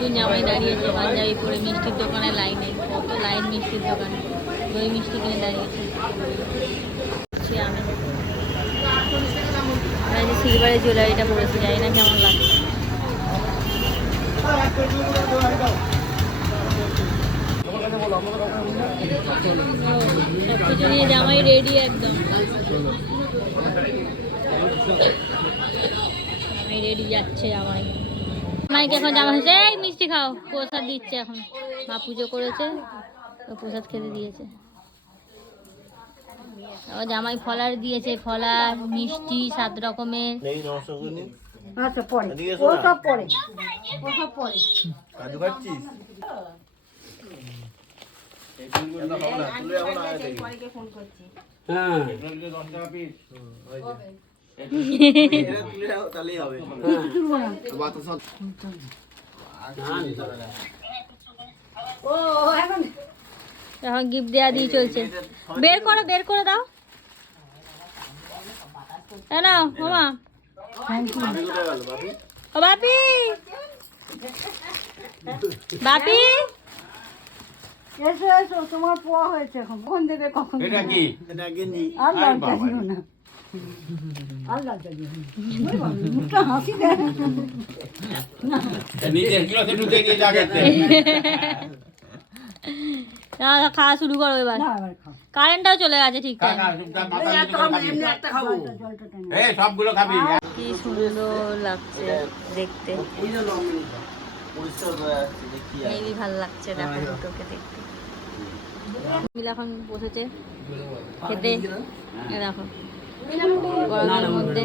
নতুন জামাই দাঁড়িয়েছে পাঞ্জাবি পরে মিষ্টির দোকানে লাইনে, কত লাইন মিষ্টির দোকানে, দই মিষ্টি কিনে দাঁড়িয়েছে। আমি যে সিলভারের জুয়েলারিটা পরেছি, জানি না কেমন লাগছে। সবকিছু নিয়ে জামাই রেডি একদম, জামাই রেডি যাচ্ছে। জামাইকে এখন জামা হয়েছে, এই মিষ্টি খাও, প্রসাদ দিচ্ছে এখন। মা পুজো করেছে, তো প্রসাদ খেতে দিয়েছে। ও জামাই ফলার দিয়েছে, ফলার মিষ্টি 7 রকমের। আচ্ছা পরে ও সব পরে, ও সব পরে। কাজু খাচ্ছিস? হ্যাঁ এখন গিফট দেওয়া দিয়ে চলছে। বের করে দাও। না মামা, ও বাপি, বাপি এসো এসো, তোমার পোয়া হয়েছে এখন, কখন দেবে কখন? এটা কি? এটা গেঞ্জি। আর লজ্জা দিও না, আর লজ্জা দিও না, মুখটা হাসি দেয়। নিজের কিলো একটু দেখে জাগাতে। খাওয়া শুরু করো এবার। না এবার খাও, কারেন্টটাও চলে গেছে ঠিকঠাক। জলটা টেনে। এই সবগুলো খাবি। কি সুন্দর লাগছে দেখতে, হেবি ভালো লাগছে। দেখো দুটোকে দেখতে। মিলা এখন বসেছে খেতে, এ দেখো গরমের মধ্যে